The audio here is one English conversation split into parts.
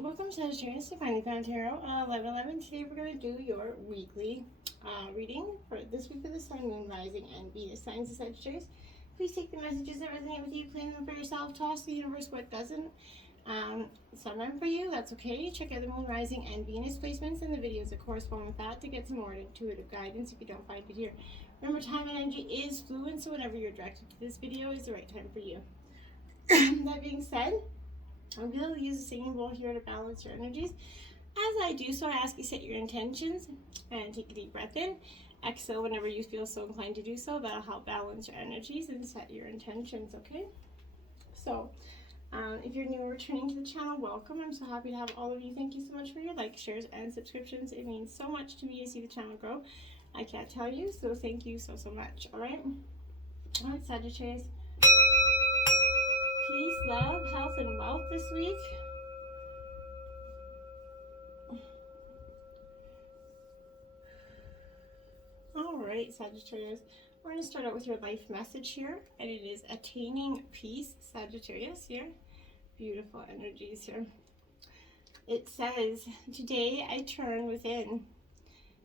Welcome Sagittarius to Finding Found Tarot 1111. Today we're going to do your weekly reading for this week of the Sun, Moon, Rising, and Venus signs of Sagittarius. Please take the messages that resonate with you, claim them for yourself, toss the universe what doesn't. Some them for you, that's okay. Check out the Moon, Rising, and Venus placements and the videos that correspond with that to get some more intuitive guidance if you don't find it here. Remember, time and energy is fluid, so whenever you're directed to this video is the right time for you. That being said, I'm going to use a singing bowl here to balance your energies. As I do so, I ask you set your intentions and take a deep breath in. Exhale whenever you feel so inclined to do so. That'll help balance your energies and set your intentions, okay? So, if you're new or returning to the channel, welcome. I'm so happy to have all of you. Thank you so much for your likes, shares, and subscriptions. It means so much to me to see the channel grow. I can't tell you, so thank you so much, all right? All right, Sagittarius. Peace, love, health, and wealth this week. All right, Sagittarius. We're going to start out with your life message here, and it is attaining peace, Sagittarius here. Beautiful energies here. It says, today I turn within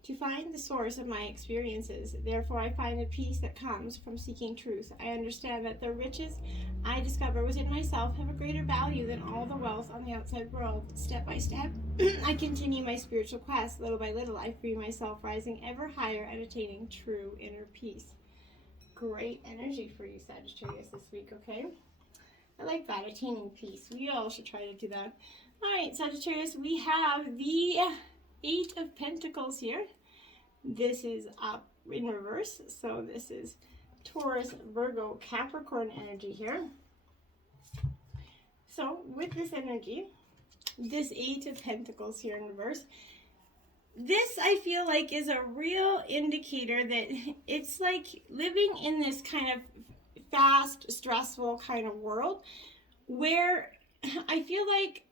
to find the source of my experiences. Therefore, I find the peace that comes from seeking truth. I understand that the riches I discover within myself have a greater value than all the wealth on the outside world. Step by step, I continue my spiritual quest. Little by little, I free myself, rising ever higher and attaining true inner peace. Great energy for you, Sagittarius, this week, okay? I like that, attaining peace. We all should try to do that. All right, Sagittarius, we have the Eight of Pentacles here. This is up in reverse, so this is Taurus, Virgo, Capricorn energy here. So with this energy, this Eight of Pentacles here in reverse, this I feel like is a real indicator that it's like living in this kind of fast, stressful kind of world where I feel like,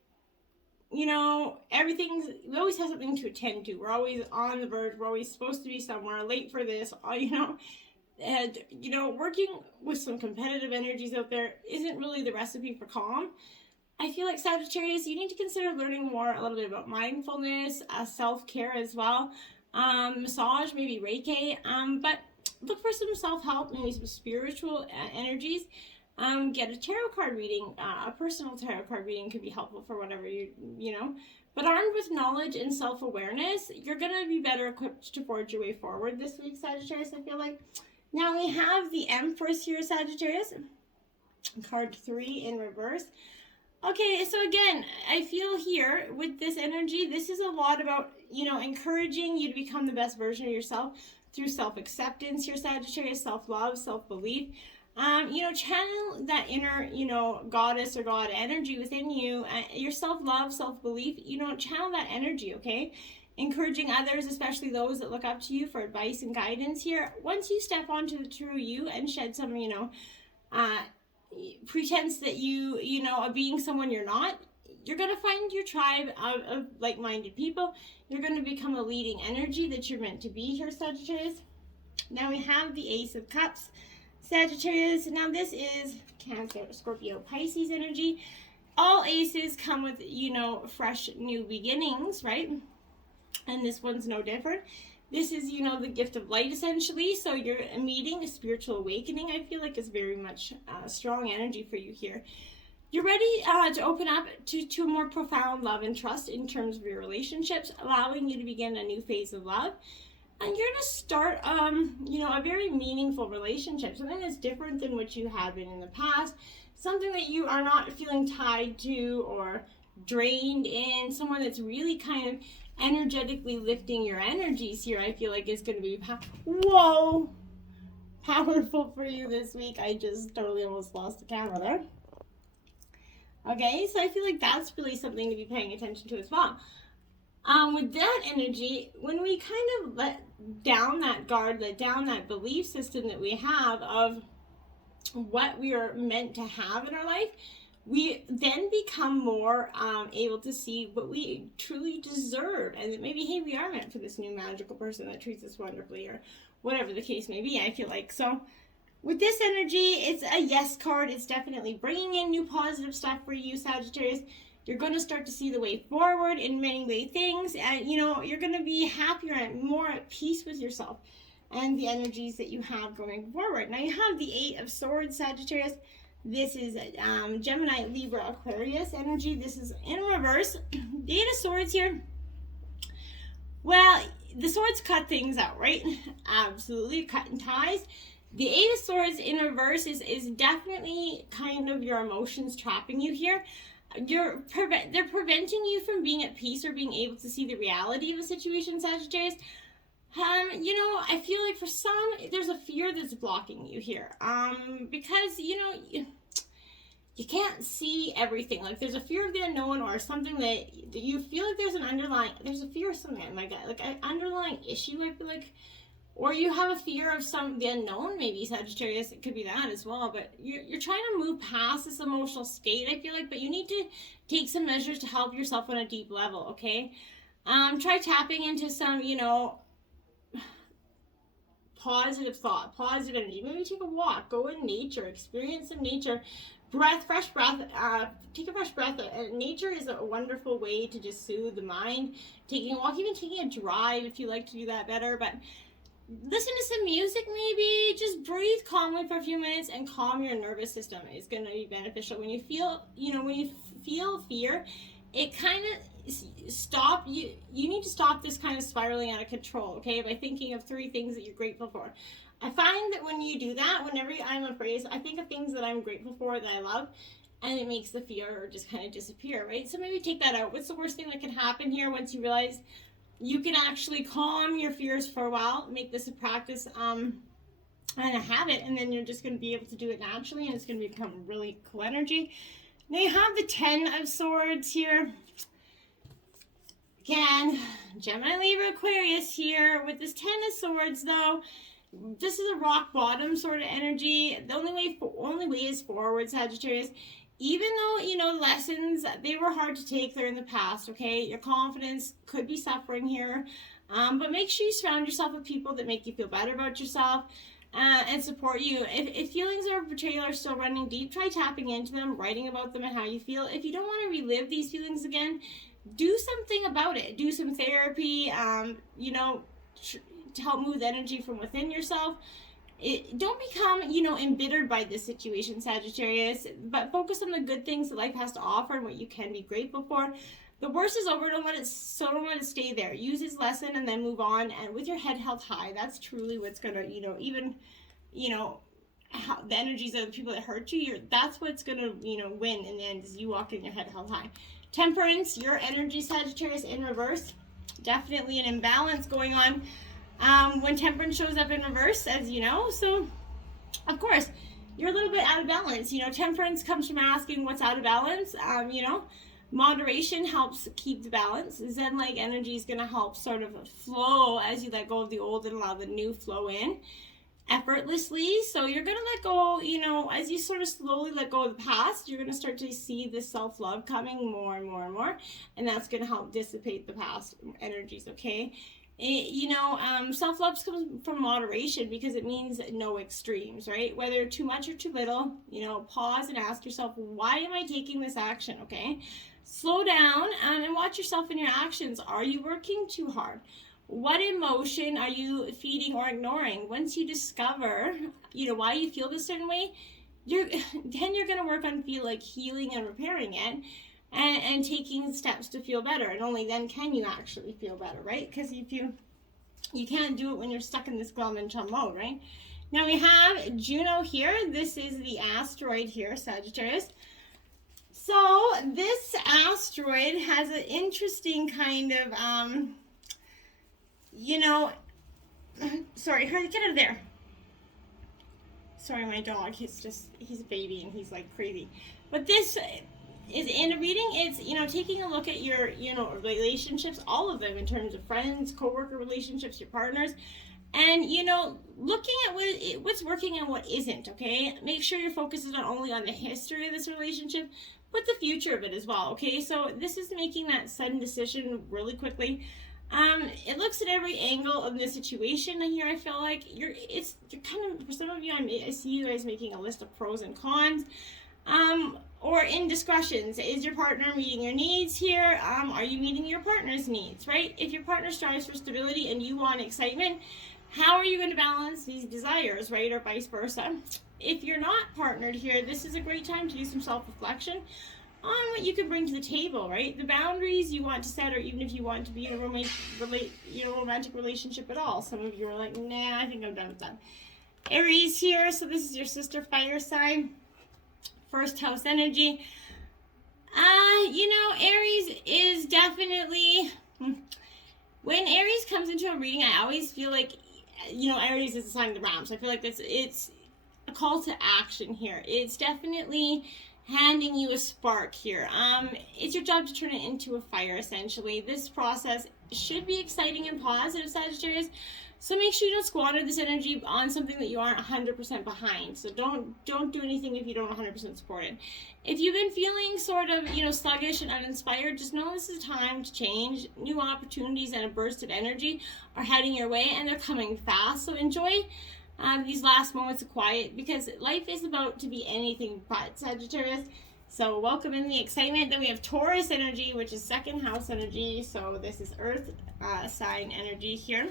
you know, we always have something to attend to. We're always on the verge. We're always supposed to be somewhere, late for this, you know. And, you know, working with some competitive energies out there isn't really the recipe for calm. I feel like, Sagittarius, you need to consider learning more, a little bit about mindfulness, self-care as well, massage, maybe Reiki, but look for some self-help, maybe some spiritual energies. Get a tarot card reading. A personal tarot card reading could be helpful for whatever you know. But armed with knowledge and self-awareness, you're going to be better equipped to forge your way forward this week, Sagittarius, I feel like. Now we have the Empress here, Sagittarius. Card 3 in reverse. Okay, so again, I feel here with this energy, this is a lot about, you know, encouraging you to become the best version of yourself through self-acceptance here, Sagittarius, self-love, self-belief. You know, channel that inner, you know, goddess or god energy within you, your self-love, self-belief, you know, channel that energy, okay? Encouraging others, especially those that look up to you for advice and guidance here. Once you step onto the true you and shed some, you know, pretense that you know, of being someone you're not, you're going to find your tribe of like-minded people. You're going to become a leading energy that you're meant to be here, Sagittarius. Now we have the Ace of Cups, Sagittarius. Now this is Cancer, Scorpio, Pisces energy. All aces come with, you know, fresh new beginnings, right? And this one's no different. This is, you know, the gift of light, essentially. So you're meeting a spiritual awakening. I feel like it's very much strong energy for you here. You're ready to open up to a more profound love and trust in terms of your relationships, allowing you to begin a new phase of love. And you're going to start, you know, a very meaningful relationship, something that's different than what you have been in the past, something that you are not feeling tied to or drained in, someone that's really kind of energetically lifting your energies here. I feel like it's going to be, powerful for you this week. I just totally almost lost the camera there. Okay, so I feel like that's really something to be paying attention to as well. With that energy, when we kind of let down that guard, let down that belief system that we have of what we are meant to have in our life, we then become more able to see what we truly deserve, and that maybe, hey, we are meant for this new magical person that treats us wonderfully, or whatever the case may be, I feel like. So with this energy, it's a yes card. It's definitely bringing in new positive stuff for you, Sagittarius. You're going to start to see the way forward in many way things, and you know, you're going to be happier and more at peace with yourself and the energies that you have going forward. Now you have the Eight of Swords, Sagittarius. This is Gemini, Libra, Aquarius energy. This is in reverse. The Eight of Swords here. Well, the swords cut things out, right? Absolutely, cutting ties. The Eight of Swords in reverse is definitely kind of your emotions trapping you here. They're preventing you from being at peace or being able to see the reality of a situation, Sagittarius. You know, I feel like for some, there's a fear that's blocking you here. Because, you know, you can't see everything. Like, there's a fear of the unknown, or something that you feel like there's a fear of something, like an underlying issue, I feel like. Or you have a fear of the unknown, maybe, Sagittarius. It could be that as well. But you're trying to move past this emotional state, I feel like. But you need to take some measures to help yourself on a deep level, okay? Try tapping into some, you know, positive thought, positive energy. Maybe take a walk, go in nature, experience some nature. Fresh breath, take a fresh breath. Nature is a wonderful way to just soothe the mind. Taking a walk, even taking a drive if you like to do that better. But listen to some music, maybe. Just breathe calmly for a few minutes and calm your nervous system. It's going to be beneficial. When you feel, you know, when you feel fear, it kind of you need to stop this kind of spiraling out of control, okay, by thinking of 3 things that you're grateful for. I find that when you do that, whenever I'm afraid, I think of things that I'm grateful for, that I love, and it makes the fear just kind of disappear, right? So maybe take that out. What's the worst thing that can happen here once you realize you can actually calm your fears for a while, make this a practice and a habit, and then you're just going to be able to do it naturally, and it's going to become really cool energy. Now you have the Ten of Swords here. Again, Gemini, Libra, Aquarius here. With this Ten of Swords, though, this is a rock bottom sort of energy. The only way is forward, Sagittarius. Even though, you know, lessons, they were hard to take, they're in the past, okay? Your confidence could be suffering here. But make sure you surround yourself with people that make you feel better about yourself and support you. If feelings of betrayal are still running deep, try tapping into them, writing about them and how you feel. If you don't want to relive these feelings again, do something about it. Do some therapy, you know, to help move energy from within yourself. Don't become, you know, embittered by this situation, Sagittarius, but focus on the good things that life has to offer and what you can be grateful for. The worst is over. Don't let it stay there. Use this lesson and then move on, and with your head held high. That's truly what's gonna, you know, even, you know, the energies of the people that hurt you, that's what's gonna, you know, win in the end, is you walking your head held high. Temperance, your energy, Sagittarius, in reverse. Definitely an imbalance going on when temperance shows up in reverse, as you know. So, of course, you're a little bit out of balance. You know, temperance comes from asking what's out of balance. You know, moderation helps keep the balance. Zen-like energy is going to help sort of flow as you let go of the old and allow the new flow in effortlessly. So you're going to let go, you know, as you sort of slowly let go of the past, you're going to start to see this self-love coming more and more and more, and that's going to help dissipate the past energies, okay? You know, self-love comes from moderation, because it means no extremes, right? Whether too much or too little, you know, pause and ask yourself, why am I taking this action, okay? Slow down and watch yourself in your actions. Are you working too hard? What emotion are you feeding or ignoring? Once you discover, you know, why you feel this certain way, then you're going to work on healing and repairing it. And taking steps to feel better, and only then can you actually feel better, right? Because if you can't do it when you're stuck in this glum and chum mode, right? Now we have Juno here. This is the asteroid here, Sagittarius. So this asteroid has an interesting kind of, you know, sorry, get out of there. Sorry, my dog, he's a baby and he's like crazy. But this is in a reading, it's, you know, taking a look at your, you know, relationships, all of them, in terms of friends, co-worker relationships, your partners, and, you know, looking at what's working and what isn't, okay? Make sure your focus is not only on the history of this relationship, but the future of it as well, okay? So this is making that sudden decision really quickly. It looks at every angle of the situation here. I feel like you're kind of, for some of you, I see you guys making a list of pros and cons. or indiscretions. Is your partner meeting your needs here? Are you meeting your partner's needs, right? If your partner strives for stability and you want excitement, how are you going to balance these desires, right? Or vice versa. If you're not partnered here, this is a great time to do some self-reflection on what you can bring to the table, right? The boundaries you want to set, or even if you want to be in a romantic relationship at all. Some of you are like, nah, I think I'm done with that. Aries here, so this is your sister fire sign. First house energy. Aries is definitely, when Aries comes into a reading, I always feel like, Aries is a sign of the ram. So I feel like it's a call to action here. It's definitely handing you a spark here. It's your job to turn it into a fire, essentially. This process should be exciting and positive, Sagittarius. So make sure you don't squander this energy on something that you aren't 100% behind. So don't do anything if you don't 100% support it. If you've been feeling sort of, sluggish and uninspired, just know this is time to change. New opportunities and a burst of energy are heading your way, and they're coming fast. So enjoy these last moments of quiet, because life is about to be anything but, Sagittarius. So welcome in the excitement. Then we have Taurus energy, which is second house energy. So this is earth sign energy here.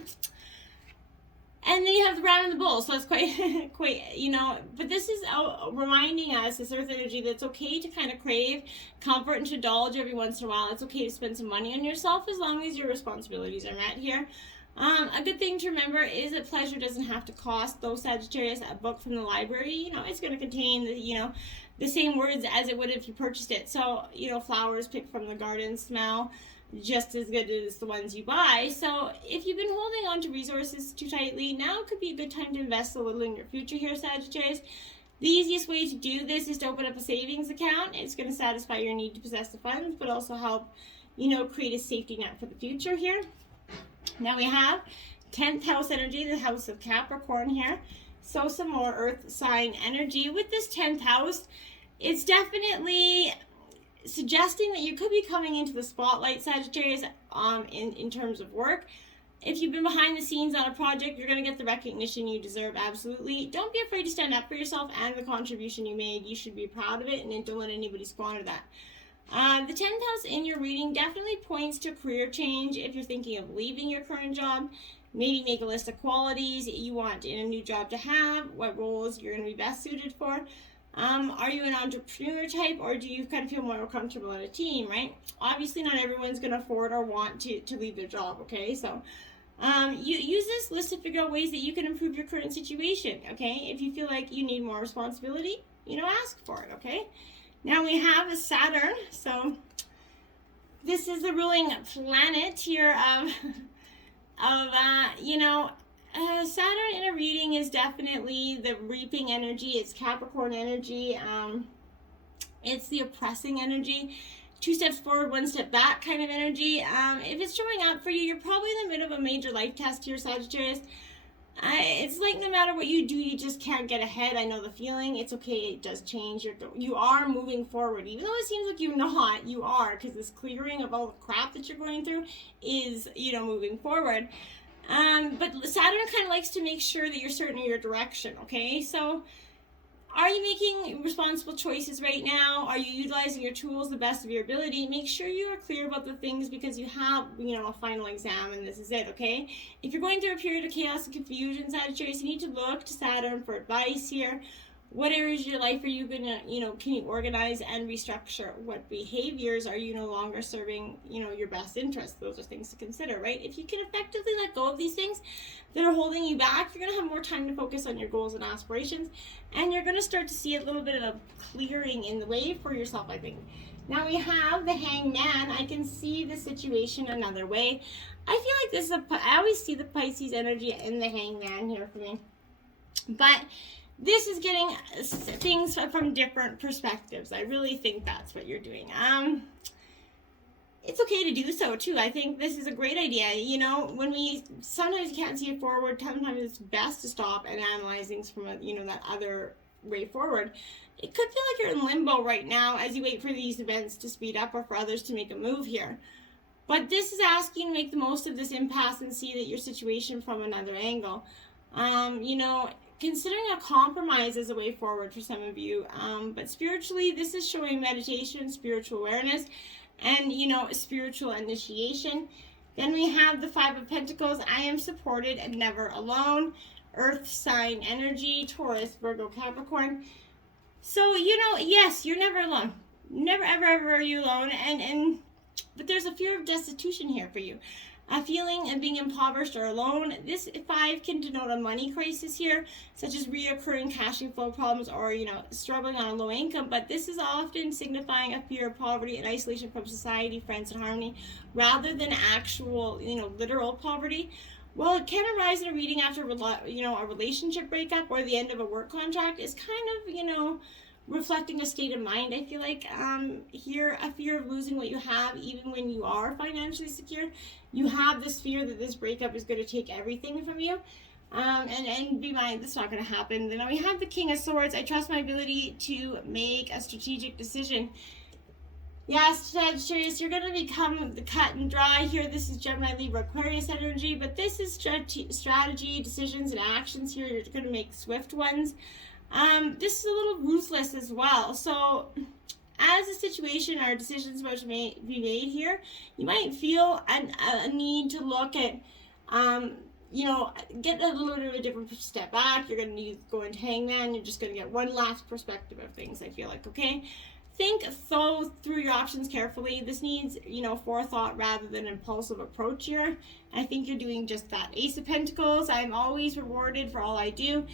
And then you have the ram and the bull, so it's quite, but this is reminding us, this earth energy, that it's okay to kind of crave comfort and to indulge every once in a while. It's okay to spend some money on yourself as long as your responsibilities are met here. A good thing to remember is that pleasure doesn't have to cost. Though Sagittarius, a book from the library, it's going to contain the same words as it would if you purchased it. So, flowers picked from the garden smell just as good as the ones you buy. So if you've been holding on to resources too tightly, now could be a good time to invest a little in your future here, Sagittarius. The easiest way to do this is to open up a savings account. It's going to satisfy your need to possess the funds, but also help, create a safety net for the future here. Now we have 10th house energy, the house of Capricorn here. So some more earth sign energy. With this 10th house, it's definitely suggesting that you could be coming into the spotlight, Sagittarius, in terms of work. If you've been behind the scenes on a project, you're going to get the recognition you deserve, absolutely. Don't be afraid to stand up for yourself and the contribution you made. You should be proud of it, and then don't let anybody squander that. The 10th house in your reading definitely points to career change. If you're thinking of leaving your current job, maybe make a list of qualities you want in a new job to have, what roles you're going to be best suited for. Are you an entrepreneur type, or do you kind of feel more comfortable in a team, right? Obviously, not everyone's going to afford or want to leave their job, okay? So you use this list to figure out ways that you can improve your current situation, okay? If you feel like you need more responsibility, ask for it, okay? Now we have a Saturn. So this is the ruling planet here Saturn in a reading is definitely the reaping energy. It's Capricorn energy. It's the oppressing energy. 2 steps forward, 1 step back kind of energy. If it's showing up for you, you're probably in the middle of a major life test here, Sagittarius. It's like no matter what you do, you just can't get ahead. I know the feeling. It's okay. It does change. You are moving forward. Even though it seems like you're not, you are, because this clearing of all the crap that you're going through is, moving forward. But Saturn kind of likes to make sure that you're certain of your direction, okay? So are you making responsible choices right now? Are you utilizing your tools the best of your ability? Make sure you are clear about the things, because you have, a final exam and this is it, okay? If you're going through a period of chaos and confusion, Sagittarius, you need to look to Saturn for advice here. What areas of your life are you going to, can you organize and restructure? What behaviors are you no longer serving, your best interests? Those are things to consider, right? If you can effectively let go of these things that are holding you back, you're going to have more time to focus on your goals and aspirations, and you're going to start to see a little bit of a clearing in the way for yourself, I think. Now we have the Hangman. I can see the situation another way. I feel like I always see the Pisces energy in the Hangman here for me. But this is getting things from different perspectives. I really think that's what you're doing. It's okay to do so too. I think this is a great idea. When sometimes you can't see it forward, sometimes it's best to stop and analyze things from that other way forward. It could feel like you're in limbo right now as you wait for these events to speed up or for others to make a move here. But this is asking you to make the most of this impasse and see that your situation from another angle. considering a compromise as a way forward for some of you. But spiritually, this is showing meditation, spiritual awareness, and, you know, spiritual initiation. Then we have the Five of Pentacles. I am supported and never alone. Earth sign energy, Taurus, Virgo, Capricorn. So, you know, yes, you're never alone. Never, ever, ever are you alone. But there's a fear of destitution here for you. A feeling of being impoverished or alone. This 5 can denote a money crisis here, such as reoccurring cash flow problems or, you know, struggling on a low income. But this is often signifying a fear of poverty and isolation from society, friends, and harmony, rather than actual, you know, literal poverty. Well, it can arise in a reading after, you know, a relationship breakup or the end of a work contract. Is kind of, you know, reflecting a state of mind. I feel like here, a fear of losing what you have, even when you are financially secure. You have this fear that this breakup is going to take everything from you. And be minded, that's not going to happen. Then we have the King of Swords. I trust my ability to make a strategic decision. Yes, Sagittarius, you're going to become the cut and dry here. This is Gemini, Libra, Aquarius energy, but this is strategy, decisions, and actions here. You're going to make swift ones. This is a little ruthless as well. So as a situation or decisions about to be made here, you might feel a need to look at, you know, get a little bit of a different step back. You're going to go into Hangman. You're just going to get one last perspective of things, I feel like, okay? Think through your options carefully. This needs, you know, forethought rather than impulsive approach here. I think you're doing just that. Ace of Pentacles, I'm always rewarded for all I do.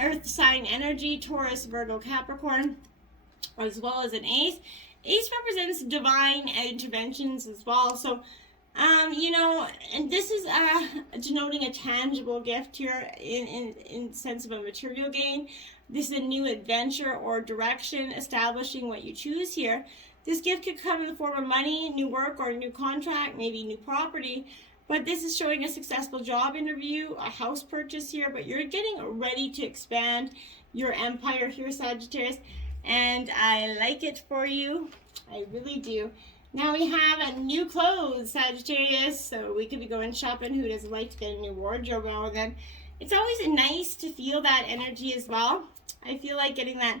Earth sign energy, Taurus, Virgo, Capricorn, as well as an ace. Ace represents divine interventions as well. So, you know, and this is denoting a tangible gift here in sense of a material gain. This is a new adventure or direction, establishing what you choose here. This gift could come in the form of money, new work, or a new contract, maybe new property. But this is showing a successful job interview, a house purchase here, but you're getting ready to expand your empire here, Sagittarius. And I like it for you. I really do. Now we have a new clothes, Sagittarius. So we could be going shopping. Who doesn't like to get a new wardrobe now and then? It's always nice to feel that energy as well. I feel like getting that,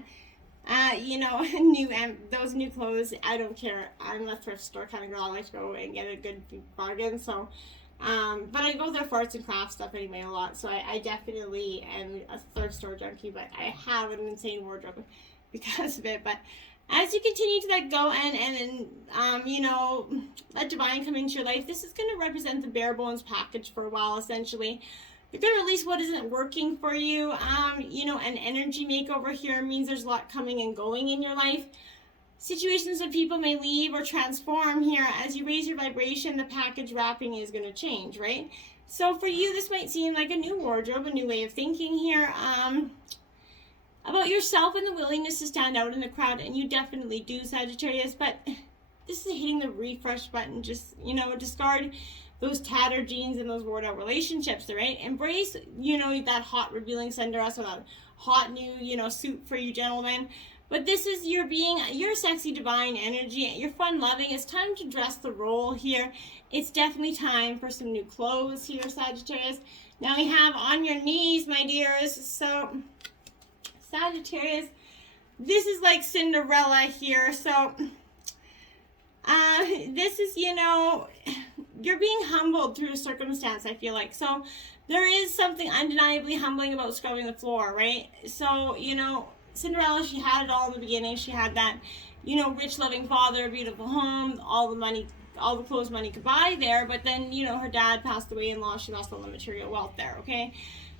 you know, those new clothes. I don't care. I'm a thrift store kind of girl. I like to go and get a good bargain. So, but I go there for arts and crafts stuff anyway a lot. So I definitely am a thrift store junkie. But I have an insane wardrobe because of it. But as you continue to let go and you know, let divine come into your life, this is going to represent the bare bones package for a while, essentially. You're going to release what isn't working for you. You know, an energy makeover here means there's a lot coming and going in your life. Situations that people may leave or transform here. As you raise your vibration, the package wrapping is going to change, right? So for you, this might seem like a new wardrobe, a new way of thinking here. About yourself and the willingness to stand out in the crowd, and you definitely do, Sagittarius, but this is hitting the refresh button. Just, you know, discard those tattered jeans and those worn out relationships, right? Embrace, you know, that hot revealing Cinderella, or that hot new, you know, suit for you gentlemen. But this is your sexy divine energy. You're fun loving. It's time to dress the role here. It's definitely time for some new clothes here, Sagittarius. Now we have on your knees, my dears. So Sagittarius, this is like Cinderella here. So this is, you know, you're being humbled through a circumstance, I feel like. So there is something undeniably humbling about scrubbing the floor, right? So, you know, Cinderella, she had it all in the beginning. She had that, you know, rich, loving father, a beautiful home, all the money, all the clothes money could buy there. But then, you know, her dad passed away and she lost all the material wealth there, okay?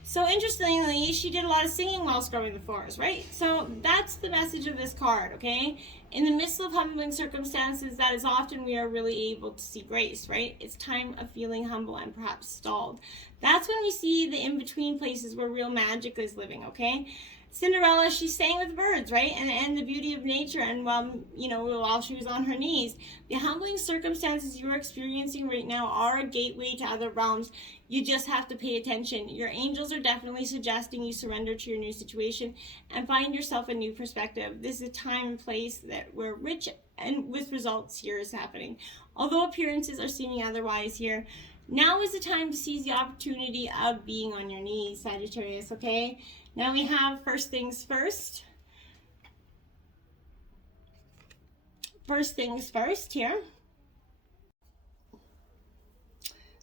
So interestingly, she did a lot of singing while scrubbing the floors, right? So that's the message of this card, okay? In the midst of humbling circumstances, that is often we are really able to see grace, right? It's time of feeling humble and perhaps stalled. That's when we see the in-between places where real magic is living, okay? Cinderella, she sang with birds, right? And the beauty of nature, and while she was on her knees. The humbling circumstances you're experiencing right now are a gateway to other realms. You just have to pay attention. Your angels are definitely suggesting you surrender to your new situation and find yourself a new perspective. This is a time and place where rich and with results here is happening. Although appearances are seeming otherwise here, now is the time to seize the opportunity of being on your knees, Sagittarius, okay? Now we have first things first. First things first here.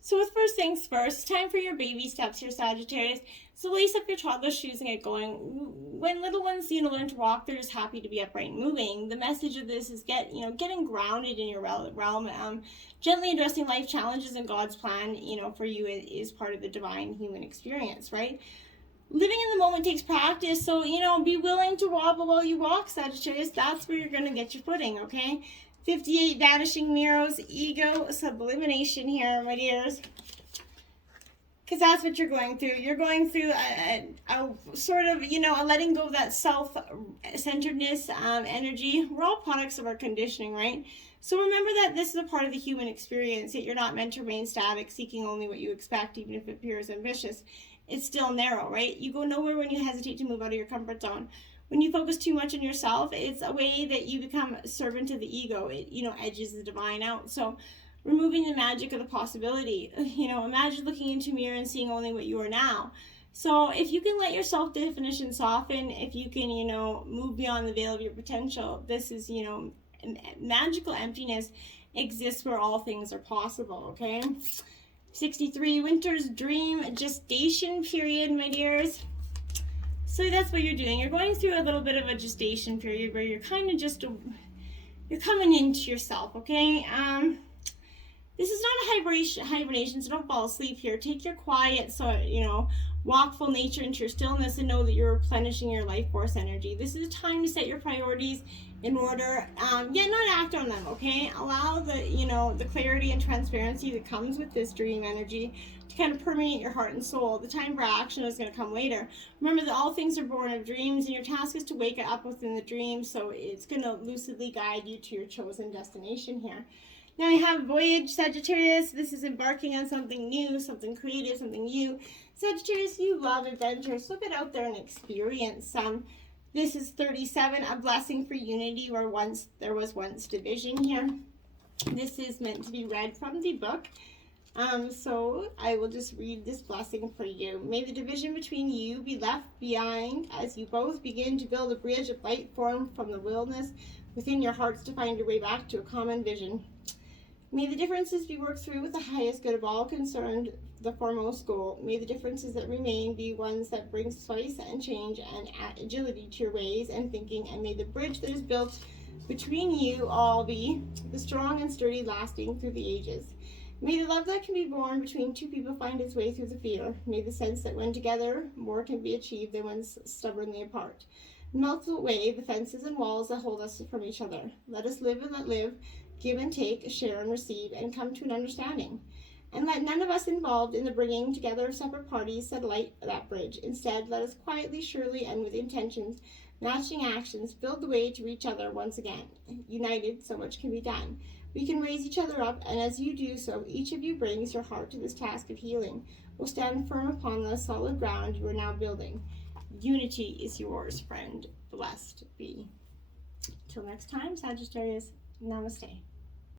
So with first things first, time for your baby steps here, Sagittarius. So lace up your toddler's shoes and get going. When little ones, learn to walk, they're just happy to be upright and moving. The message of this is getting grounded in your realm. Gently addressing life challenges and God's plan, for you is part of the divine human experience, right? Living in the moment takes practice, so, be willing to wobble while you walk, Sagittarius. That's where you're going to get your footing, okay? 58 vanishing mirrors, ego sublimation here, my dears. Because that's what you're going through. You're going through a sort of, a letting go of that self-centeredness energy. We're all products of our conditioning, right? So remember that this is a part of the human experience, yet you're not meant to remain static, seeking only what you expect, even if it appears ambitious. It's still narrow, right? You go nowhere when you hesitate to move out of your comfort zone. When you focus too much on yourself, it's a way that you become a servant of the ego. It, edges the divine out. So removing the magic of the possibility, imagine looking into a mirror and seeing only what you are now. So if you can let your self-definition soften, if you can, move beyond the veil of your potential, this is, magical emptiness exists where all things are possible, okay? 63, winter's dream gestation period, my dears. So that's what you're doing. You're going through a little bit of a gestation period where you're kind of you're coming into yourself, okay? This is not a hibernation, so don't fall asleep here. Take your quiet, walkful nature into your stillness and know that you're replenishing your life force energy. This is a time to set your priorities in order, yet not act on them, okay? Allow the clarity and transparency that comes with this dream energy to kind of permeate your heart and soul. The time for action is going to come later. Remember that all things are born of dreams, and your task is to wake up within the dream, so it's going to lucidly guide you to your chosen destination here. Now we have Voyage, Sagittarius. This is embarking on something new, something creative, something new. Sagittarius, you love adventures, so get out there and experience some. This is 37, a blessing for unity where there was once division here. This is meant to be read from the book. So I will just read this blessing for you. May the division between you be left behind as you both begin to build a bridge of light formed from the wilderness within your hearts to find your way back to a common vision. May the differences be worked through with the highest good of all concerned, the foremost goal. May the differences that remain be ones that bring spice and change and agility to your ways and thinking, and may the bridge that is built between you all be the strong and sturdy, lasting through the ages. May the love that can be born between two people find its way through the fear. May the sense that when together, more can be achieved than when stubbornly apart. Melt away the fences and walls that hold us from each other. Let us live and let live, give and take, share and receive, and come to an understanding. And let none of us involved in the bringing together of separate parties set light that bridge. Instead, let us quietly, surely, and with intentions, matching actions, build the way to each other once again. United, so much can be done. We can raise each other up, and as you do so, each of you brings your heart to this task of healing. Will stand firm upon the solid ground you are now building. Unity is yours, friend. Blessed be. Till next time, Sagittarius, namaste.